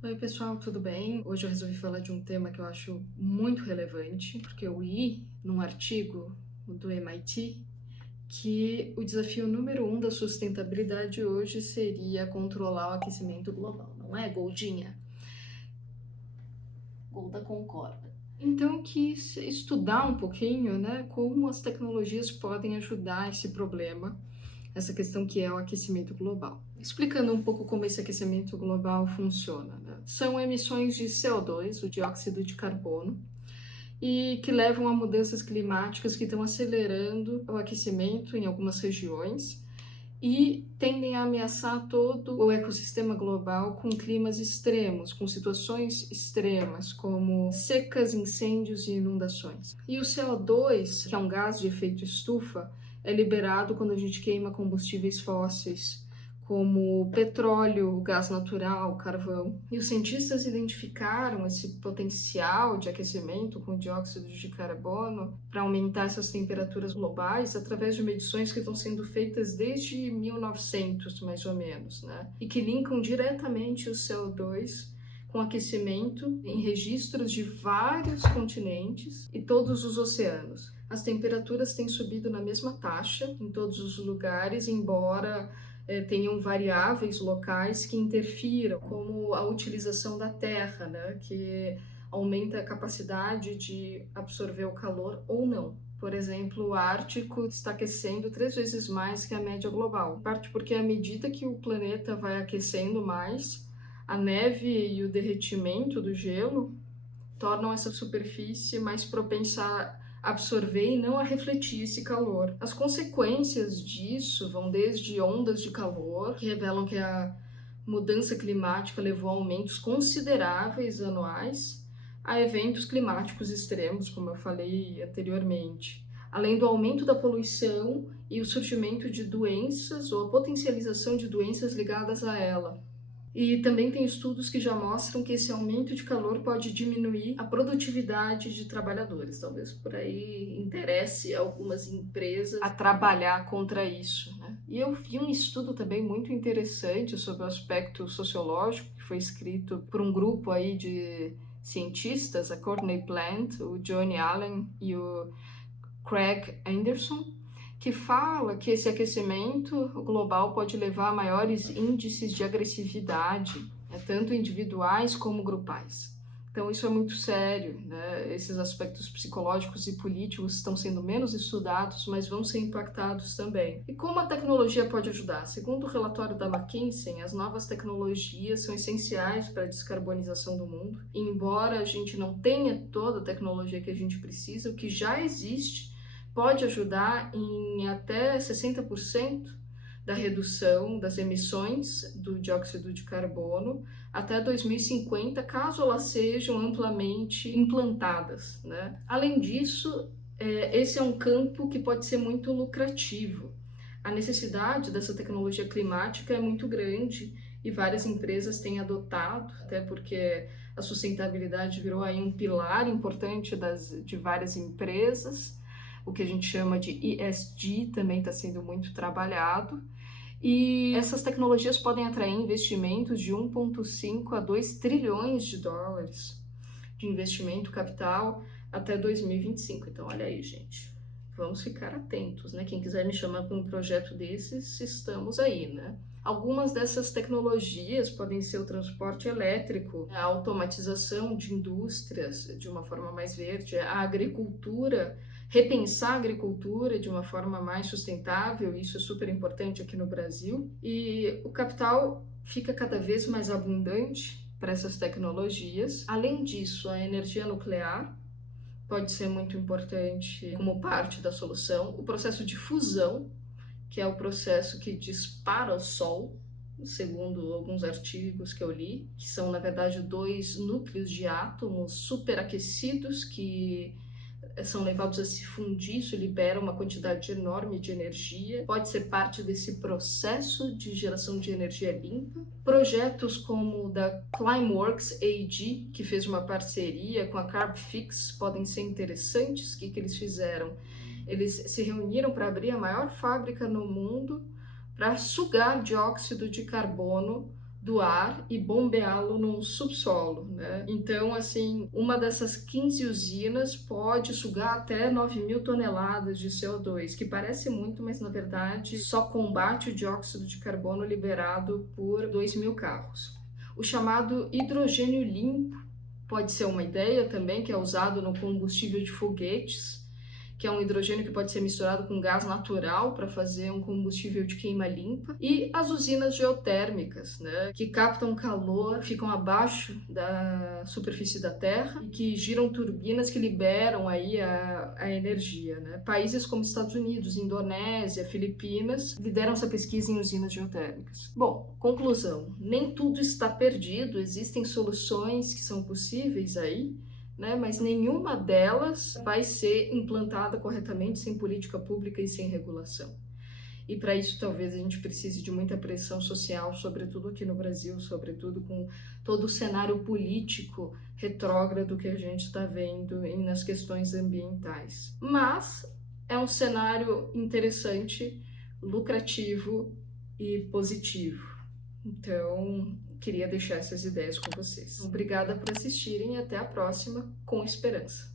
Oi, pessoal, tudo bem? Hoje eu resolvi falar de um tema que eu acho muito relevante, porque eu li num artigo do MIT que o desafio número 1 da sustentabilidade hoje seria controlar o aquecimento global, não é, Goldinha? Golda concorda. Então, eu quis estudar um pouquinho, né, como as tecnologias podem ajudar esse problema, essa questão que é o aquecimento global. Explicando um pouco como esse aquecimento global funciona, né? São emissões de CO2, o dióxido de carbono, e que levam a mudanças climáticas que estão acelerando o aquecimento em algumas regiões e tendem a ameaçar todo o ecossistema global com climas extremos, com situações extremas, como secas, incêndios e inundações. E o CO2, que é um gás de efeito estufa, é liberado quando a gente queima combustíveis fósseis, como petróleo, gás natural, carvão. E os cientistas identificaram esse potencial de aquecimento com dióxido de carbono para aumentar essas temperaturas globais através de medições que estão sendo feitas desde 1900, mais ou menos, né? E que linkam diretamente o CO2 com aquecimento em registros de vários continentes e todos os oceanos. As temperaturas têm subido na mesma taxa em todos os lugares, embora tenham variáveis locais que interfiram, como a utilização da terra, né, que aumenta a capacidade de absorver o calor ou não. Por exemplo, o Ártico está aquecendo 3 vezes mais que a média global, em parte porque à medida que o planeta vai aquecendo mais, a neve e o derretimento do gelo tornam essa superfície mais propensa a absorver e não a refletir esse calor. As consequências disso vão desde ondas de calor, que revelam que a mudança climática levou a aumentos consideráveis anuais, a eventos climáticos extremos, como eu falei anteriormente, além do aumento da poluição e o surgimento de doenças ou a potencialização de doenças ligadas a ela. E também tem estudos que já mostram que esse aumento de calor pode diminuir a produtividade de trabalhadores. Talvez por aí interesse algumas empresas a trabalhar contra isso, né? E eu vi um estudo também muito interessante sobre o aspecto sociológico, que foi escrito por um grupo aí de cientistas, a Courtney Plant, o Johnny Allen e o Craig Anderson, que fala que esse aquecimento global pode levar a maiores índices de agressividade, né, tanto individuais como grupais. Então isso é muito sério, né? Esses aspectos psicológicos e políticos estão sendo menos estudados, mas vão ser impactados também. E como a tecnologia pode ajudar? Segundo o relatório da McKinsey, as novas tecnologias são essenciais para a descarbonização do mundo. E embora a gente não tenha toda a tecnologia que a gente precisa, o que já existe pode ajudar em até 60% da redução das emissões do dióxido de carbono até 2050, caso elas sejam amplamente implantadas, né? Além disso, esse é um campo que pode ser muito lucrativo. A necessidade dessa tecnologia climática é muito grande e várias empresas têm adotado, até porque a sustentabilidade virou aí um pilar importante de várias empresas. O que a gente chama de ESG também está sendo muito trabalhado. E essas tecnologias podem atrair investimentos de 1,5 a 2 trilhões de dólares de investimento capital até 2025. Então, olha aí, gente. Vamos ficar atentos, né? Quem quiser me chamar para um projeto desses, estamos aí, né? Algumas dessas tecnologias podem ser o transporte elétrico, a automatização de indústrias de uma forma mais verde, a agricultura, repensar a agricultura de uma forma mais sustentável, isso é super importante aqui no Brasil. E o capital fica cada vez mais abundante para essas tecnologias. Além disso, a energia nuclear pode ser muito importante como parte da solução. O processo de fusão, que é o processo que dispara o Sol, segundo alguns artigos que eu li, que são, na verdade, dois núcleos de átomos superaquecidos que são levados a se fundir, isso libera uma quantidade enorme de energia, pode ser parte desse processo de geração de energia limpa. Projetos como o da Climeworks AG, que fez uma parceria com a Carbfix, podem ser interessantes. O que eles fizeram? Eles se reuniram para abrir a maior fábrica no mundo para sugar dióxido de carbono do ar e bombeá-lo no subsolo, né? Então, assim, uma dessas 15 usinas pode sugar até 9.000 toneladas de CO2, que parece muito, mas na verdade só combate o dióxido de carbono liberado por 2.000 carros. O chamado hidrogênio limpo pode ser uma ideia também, que é usado no combustível de foguetes, que é um hidrogênio que pode ser misturado com gás natural para fazer um combustível de queima limpa, e as usinas geotérmicas, né, que captam calor, ficam abaixo da superfície da Terra e que giram turbinas que liberam aí a energia, né? Países como Estados Unidos, Indonésia, Filipinas lideram essa pesquisa em usinas geotérmicas. Bom, conclusão, nem tudo está perdido, existem soluções que são possíveis aí, né, mas nenhuma delas vai ser implantada corretamente sem política pública e sem regulação. E para isso talvez a gente precise de muita pressão social, sobretudo aqui no Brasil, sobretudo com todo o cenário político retrógrado que a gente está vendo nas questões ambientais. Mas é um cenário interessante, lucrativo e positivo. Então, queria deixar essas ideias com vocês. Obrigada por assistirem e até a próxima, com esperança.